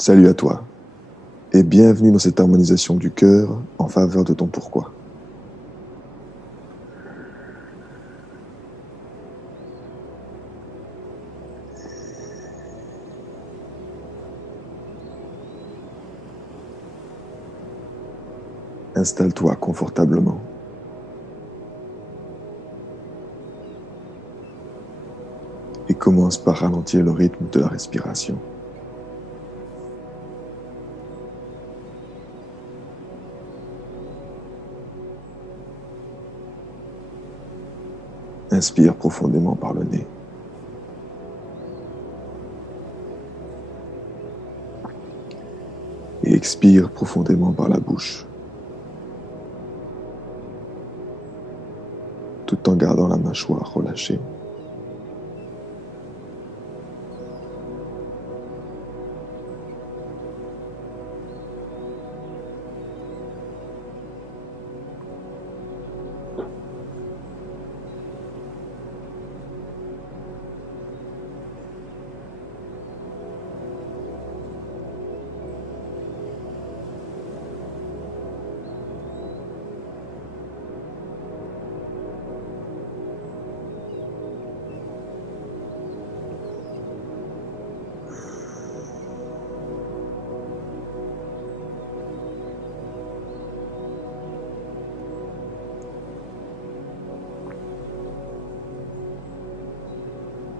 Salut à toi et bienvenue dans cette harmonisation du cœur en faveur de ton pourquoi. Installe-toi confortablement et commence par ralentir le rythme de la respiration. Inspire profondément par le nez. Et expire profondément par la bouche, tout en gardant la mâchoire relâchée.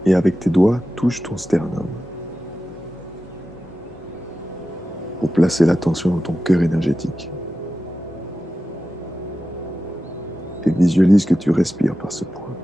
Et avec tes doigts, touche ton sternum pour placer l'attention dans ton cœur énergétique. Et visualise que tu respires par ce point.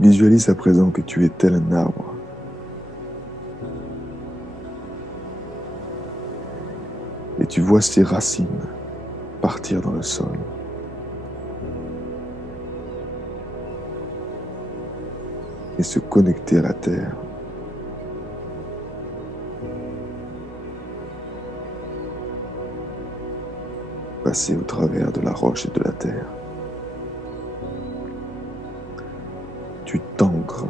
Visualise à présent que tu es tel un arbre. Et tu vois ses racines partir dans le sol. Et se connecter à la terre. Passer au travers de la roche et de la terre. Tu t'ancres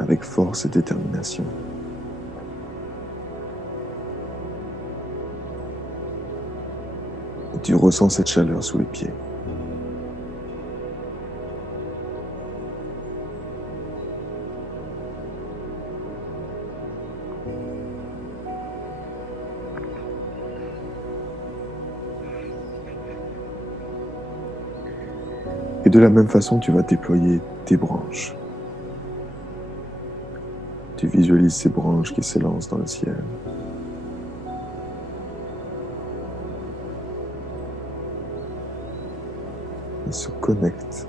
avec force et détermination. Et tu ressens cette chaleur sous les pieds. Et de la même façon, tu vas déployer tes branches. Tu visualises ces branches qui s'élancent dans le ciel. Et se connectent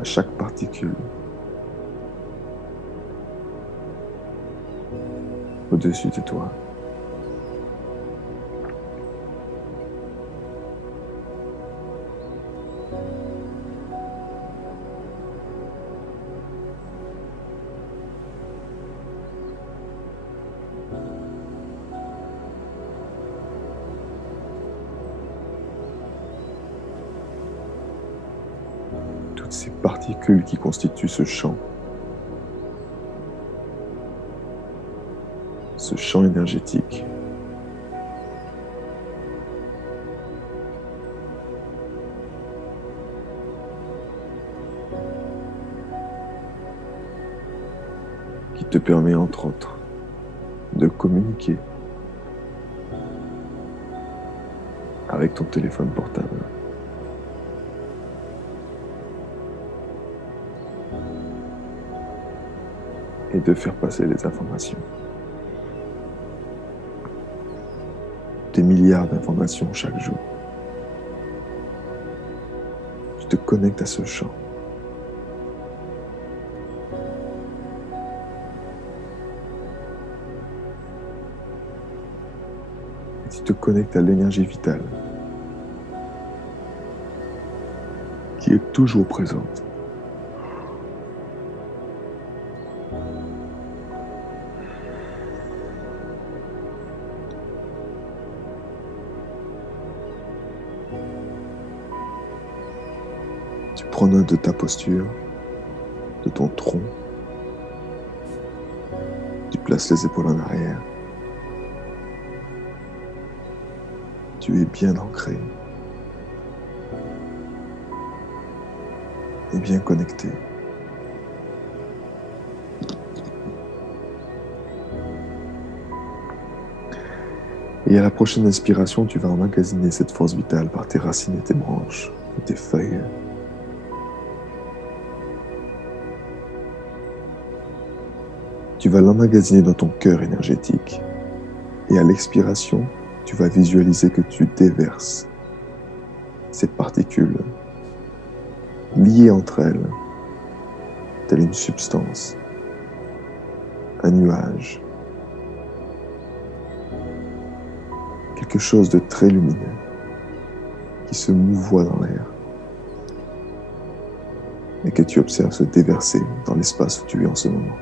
à chaque particule au-dessus de toi. particules qui constituent ce champ énergétique. Qui te permet entre autres de communiquer avec ton téléphone portable. Et de faire passer les informations. Des milliards d'informations chaque jour. Tu te connectes à ce champ. Et tu te connectes à l'énergie vitale qui est toujours présente. Tu prends note de ta posture, de ton tronc. Tu places les épaules en arrière. Tu es bien ancré et bien connecté. Et à la prochaine inspiration, tu vas emmagasiner cette force vitale par tes racines et tes branches et tes feuilles. Tu vas l'emmagasiner dans ton cœur énergétique. Et à l'expiration, tu vas visualiser que tu déverses ces particules liées entre elles, telle une substance, un nuage, quelque chose de très lumineux qui se mouvoie dans l'air et que tu observes se déverser dans l'espace où tu es en ce moment.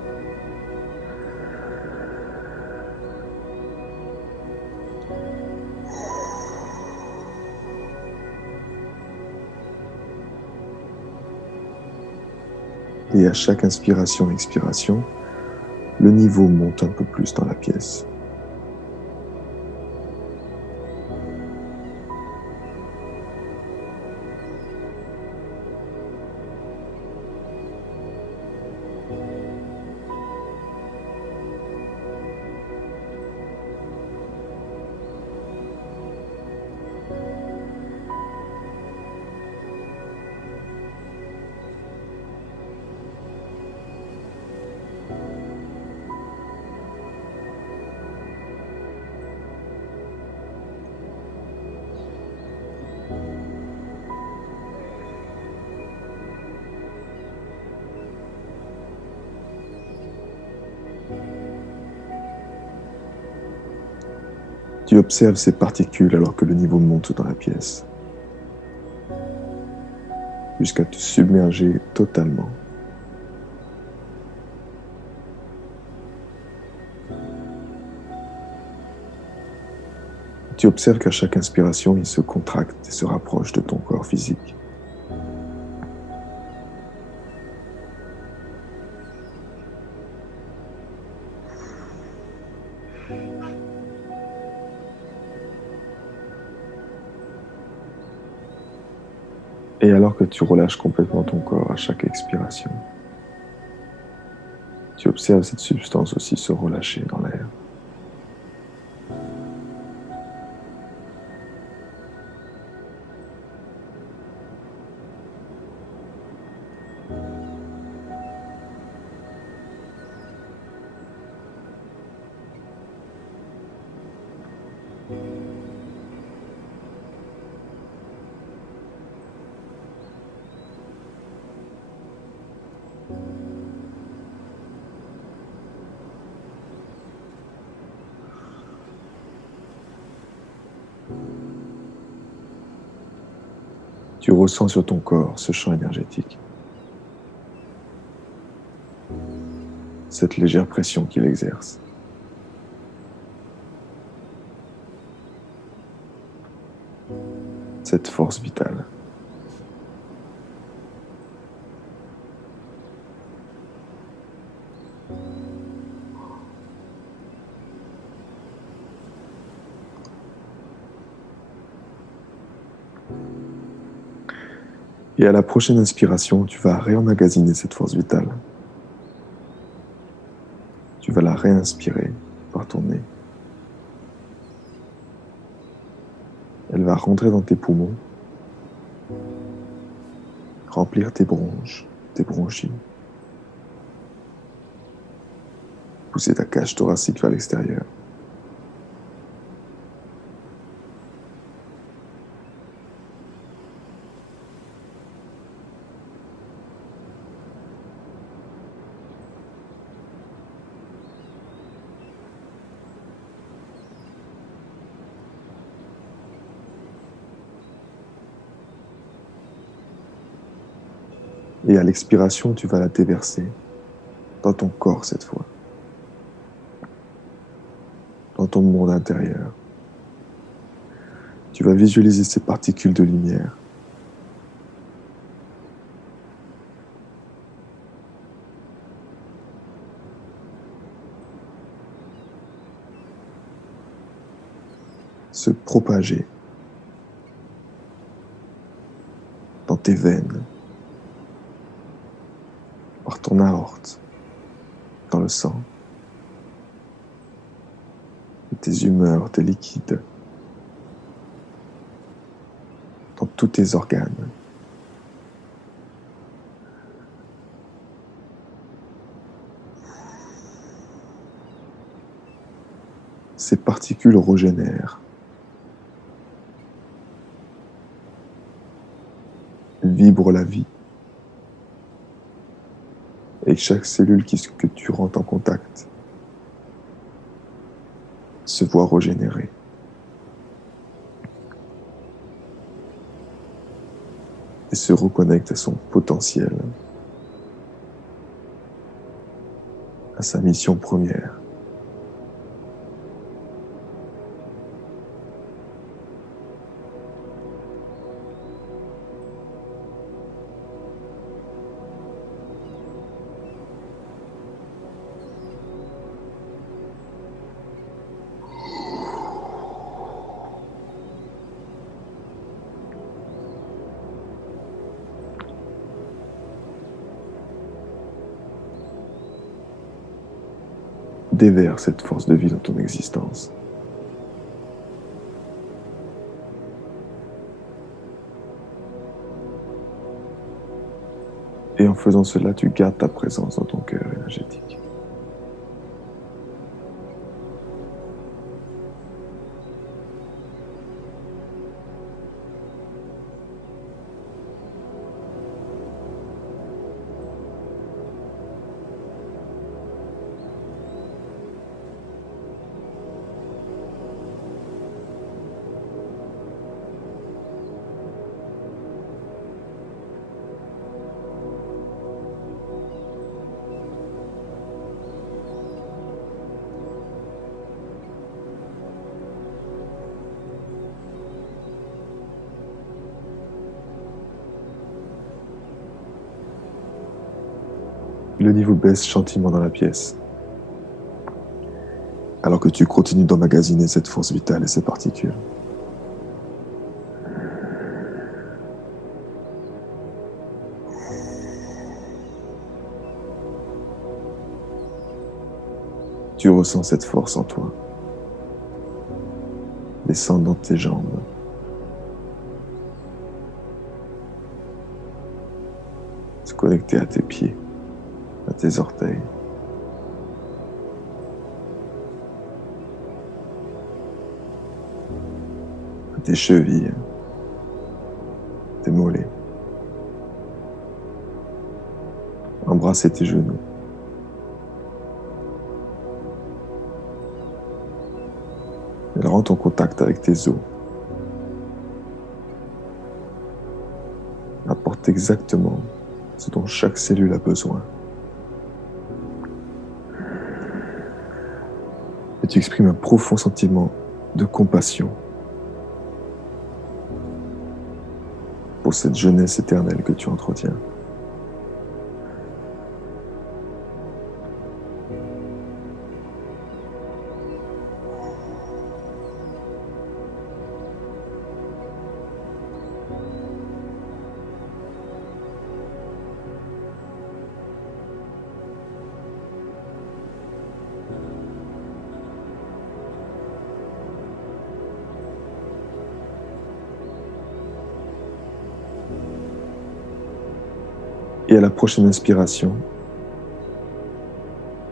Et à chaque inspiration et expiration, le niveau monte un peu plus dans la pièce. Tu observes ces particules alors que le niveau monte dans la pièce, jusqu'à te submerger totalement. Tu observes qu'à chaque inspiration, il se contracte et se rapproche de ton corps physique. Et alors que tu relâches complètement ton corps à chaque expiration, tu observes cette substance aussi se relâcher dans l'air. Tu ressens sur ton corps ce champ énergétique, cette légère pression qu'il exerce. Cette force vitale. Et à la prochaine inspiration, tu vas réemmagasiner cette force vitale. Tu vas la réinspirer par ton nez. Elle va rentrer dans tes poumons, remplir tes bronches, tes bronchies, pousser ta cage thoracique vers l'extérieur. Et à l'expiration, tu vas la déverser dans ton corps cette fois, dans ton monde intérieur. Tu vas visualiser ces particules de lumière. Se propager dans tes veines, par ton aorte, dans le sang, tes humeurs, tes liquides, dans tous tes organes. Ces particules régénèrent, vibrent la vie. Et chaque cellule que tu rentres en contact se voit régénérer. Et se reconnecte à son potentiel, à sa mission première. Déverse cette force de vie dans ton existence. Et en faisant cela, tu gardes ta présence dans ton cœur énergétique. Le niveau baisse gentiment dans la pièce, alors que tu continues d'emmagasiner cette force vitale et ces particules. Tu ressens cette force en toi, descendre dans tes jambes, se connecter à tes pieds, à tes orteils. À tes chevilles, tes mollets. Embrasser tes genoux. Elle rentre en contact avec tes os. Apporte exactement ce dont chaque cellule a besoin. Et tu exprimes un profond sentiment de compassion pour cette jeunesse éternelle que tu entretiens. Et à la prochaine inspiration,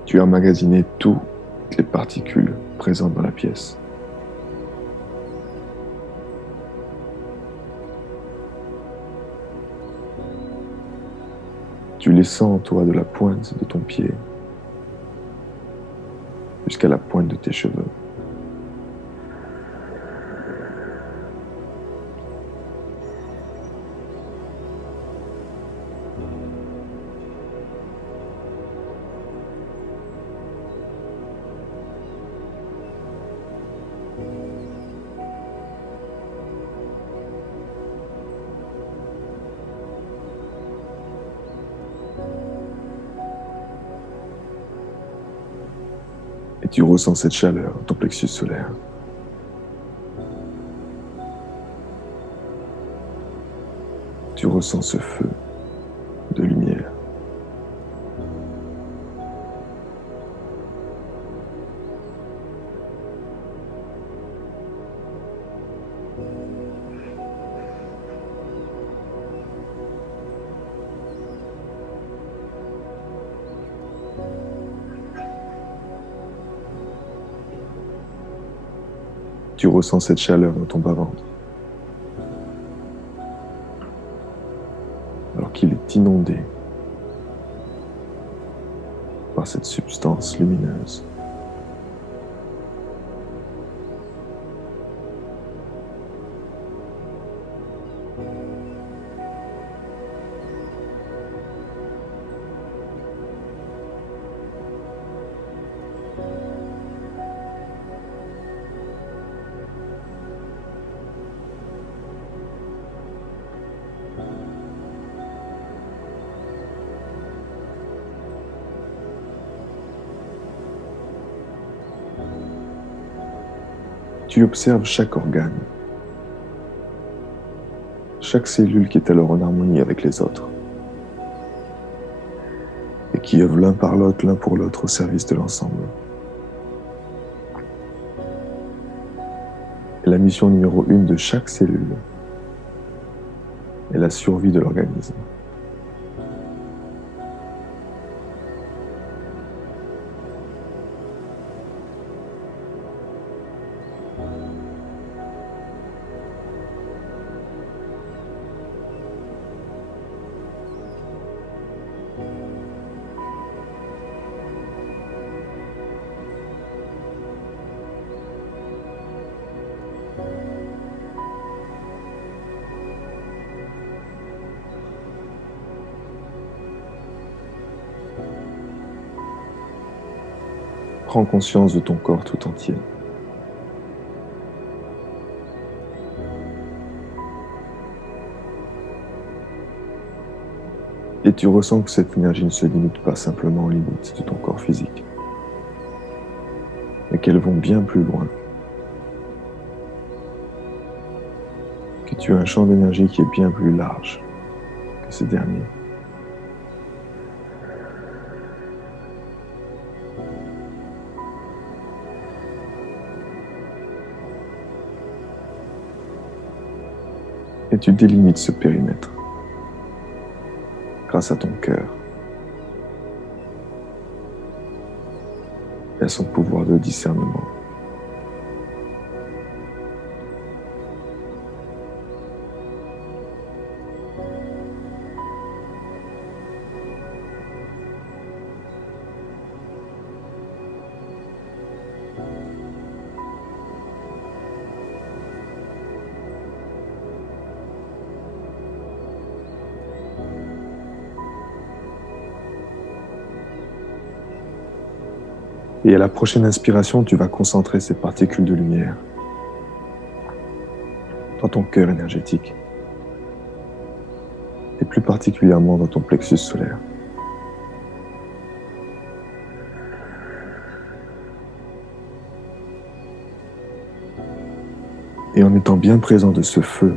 tu as emmagasiné toutes les particules présentes dans la pièce. Tu les sens, toi, de la pointe de ton pied jusqu'à la pointe de tes cheveux. Et tu ressens cette chaleur dans ton plexus solaire. Tu ressens ce feu de lumière. Tu ressens cette chaleur dans ton bas-ventre, alors qu'il est inondé par cette substance lumineuse. Tu observes chaque organe, chaque cellule qui est alors en harmonie avec les autres et qui œuvrent l'un par l'autre, l'un pour l'autre au service de l'ensemble. Et la mission numéro 1 de chaque cellule est la survie de l'organisme. Prends conscience de ton corps tout entier. Et tu ressens que cette énergie ne se limite pas simplement aux limites de ton corps physique, mais qu'elles vont bien plus loin. Que tu as un champ d'énergie qui est bien plus large que ces derniers. Et tu délimites ce périmètre grâce à ton cœur et à son pouvoir de discernement. Et à la prochaine inspiration, tu vas concentrer ces particules de lumière dans ton cœur énergétique et plus particulièrement dans ton plexus solaire. Et en étant bien présent de ce feu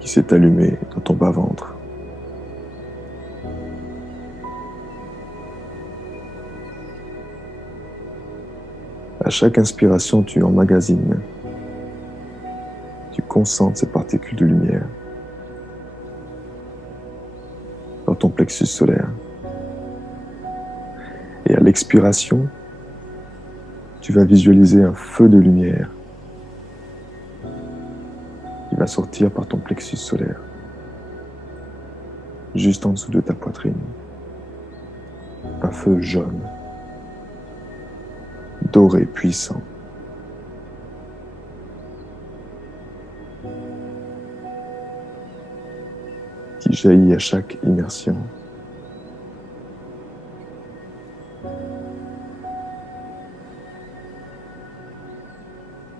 qui s'est allumé dans ton bas-ventre, à chaque inspiration, tu emmagasines, tu concentres ces particules de lumière plexus solaire. Et à l'expiration, tu vas visualiser un feu de lumière qui va sortir par ton plexus solaire, juste en dessous de ta poitrine. Un feu jaune, doré, puissant. Qui jaillit à chaque immersion.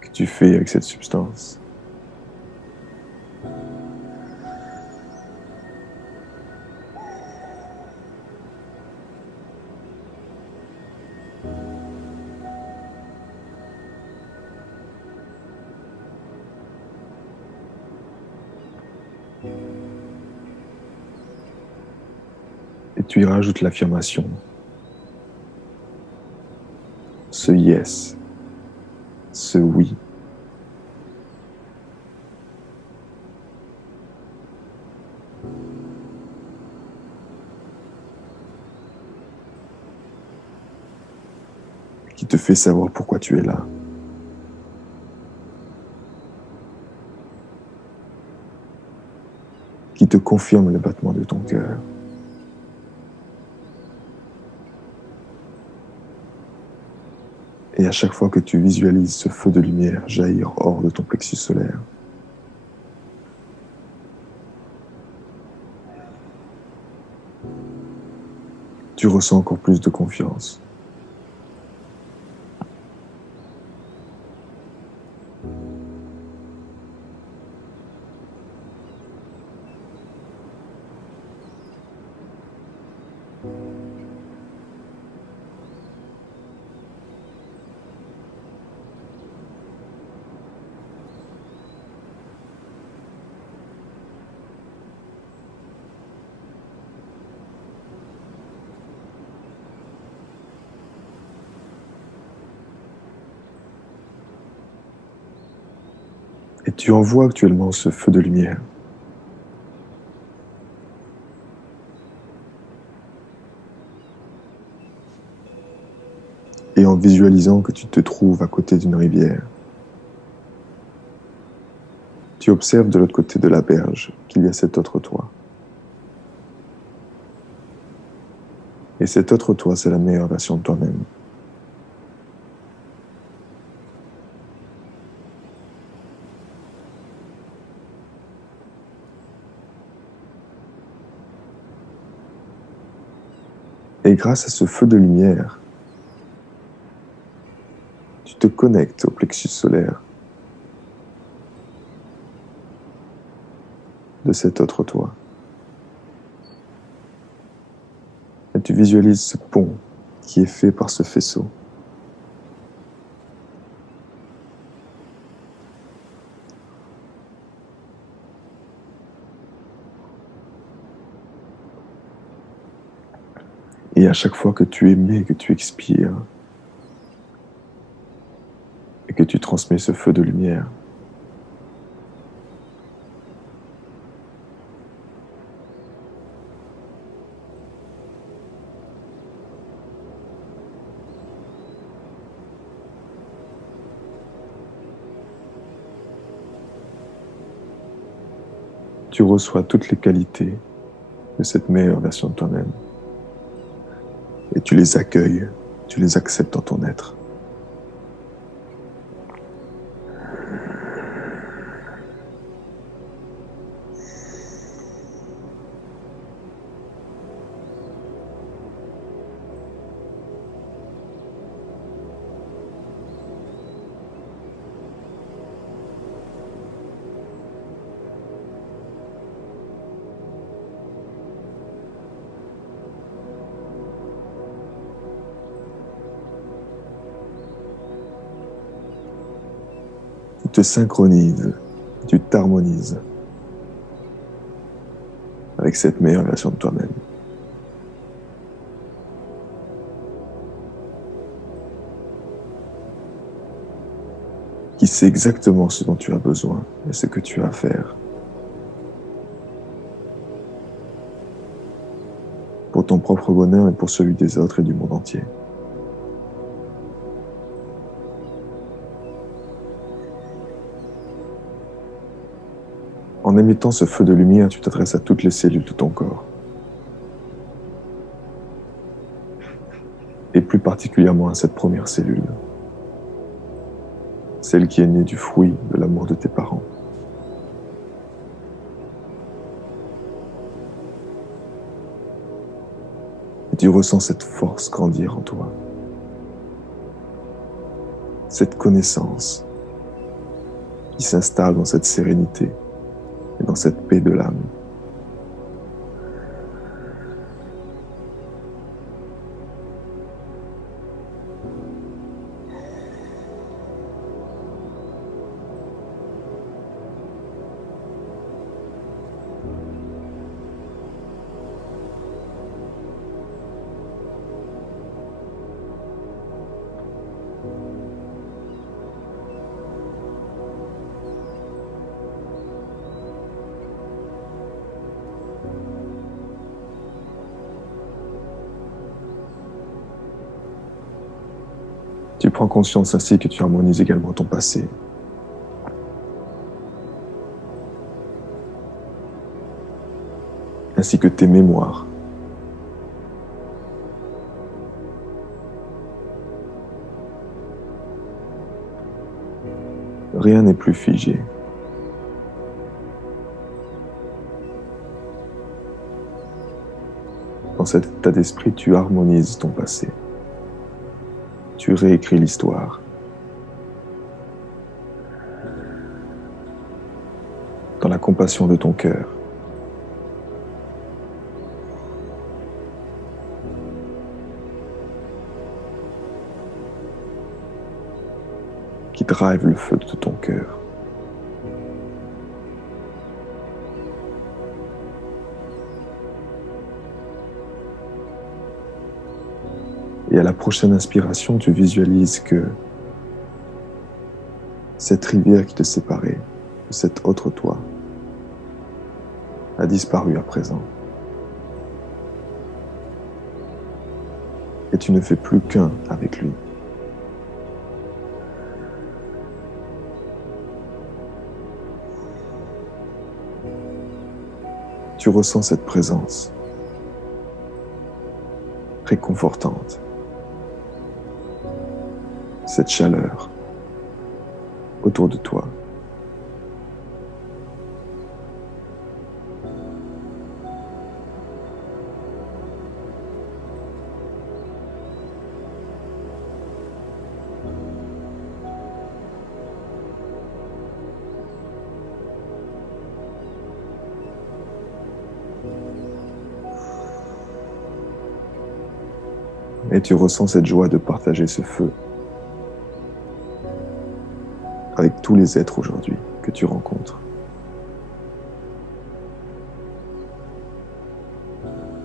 Que tu fais avec cette substance. Et tu y rajoutes l'affirmation. Ce yes. Ce oui. Qui te fait savoir pourquoi tu es là. Qui te confirme le battement de ton cœur. Et à chaque fois que tu visualises ce feu de lumière jaillir hors de ton plexus solaire, tu ressens encore plus de confiance. Et tu envoies actuellement ce feu de lumière. Et en visualisant que tu te trouves à côté d'une rivière, tu observes de l'autre côté de la berge qu'il y a cet autre toi. Et cet autre toi, c'est la meilleure version de toi-même. Et grâce à ce feu de lumière, tu te connectes au plexus solaire de cet autre toi. Et tu visualises ce pont qui est fait par ce faisceau. Et à chaque fois que tu émets, que tu expires, et que tu transmets ce feu de lumière, tu reçois toutes les qualités de cette meilleure version de toi-même. Et tu les accueilles, tu les acceptes dans ton être. Tu te synchronises, tu t'harmonises avec cette meilleure version de toi-même. Qui sait exactement ce dont tu as besoin et ce que tu as à faire. propre bonheur et pour celui des autres et du monde entier. En émettant ce feu de lumière, tu t'adresses à toutes les cellules de ton corps. Et plus particulièrement à cette première cellule, celle qui est née du fruit de l'amour de tes parents. Et tu ressens cette force grandir en toi, cette connaissance qui s'installe dans cette sérénité et dans cette paix de l'âme. Tu prends conscience ainsi que tu harmonises également ton passé. Ainsi que tes mémoires. Rien n'est plus figé. Dans cet état d'esprit, tu harmonises ton passé. Tu réécris l'histoire. Dans la compassion de ton cœur. Qui drive le feu de ton cœur. Et à la prochaine inspiration, tu visualises que cette rivière qui te séparait de cet autre toi a disparu à présent. Et tu ne fais plus qu'un avec lui. Tu ressens cette présence réconfortante, cette chaleur autour de toi. Et tu ressens cette joie de partager ce feu avec tous les êtres aujourd'hui que tu rencontres.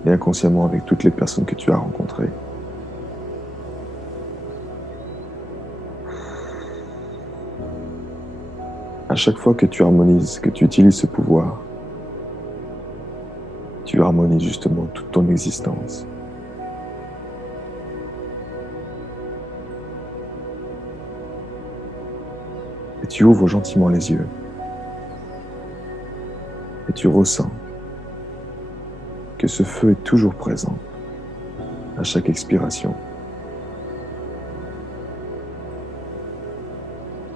Et inconsciemment avec toutes les personnes que tu as rencontrées. À chaque fois que tu harmonises, que tu utilises ce pouvoir, tu harmonises justement toute ton existence. Et tu ouvres gentiment les yeux. Et tu ressens que ce feu est toujours présent à chaque expiration.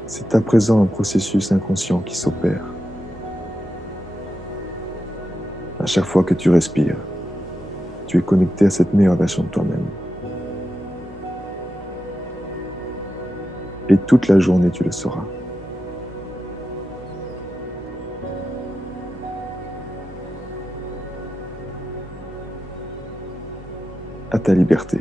C'est à présent un processus inconscient qui s'opère. À chaque fois que tu respires, tu es connecté à cette meilleure version de toi-même. Et toute la journée, tu le seras. À ta liberté.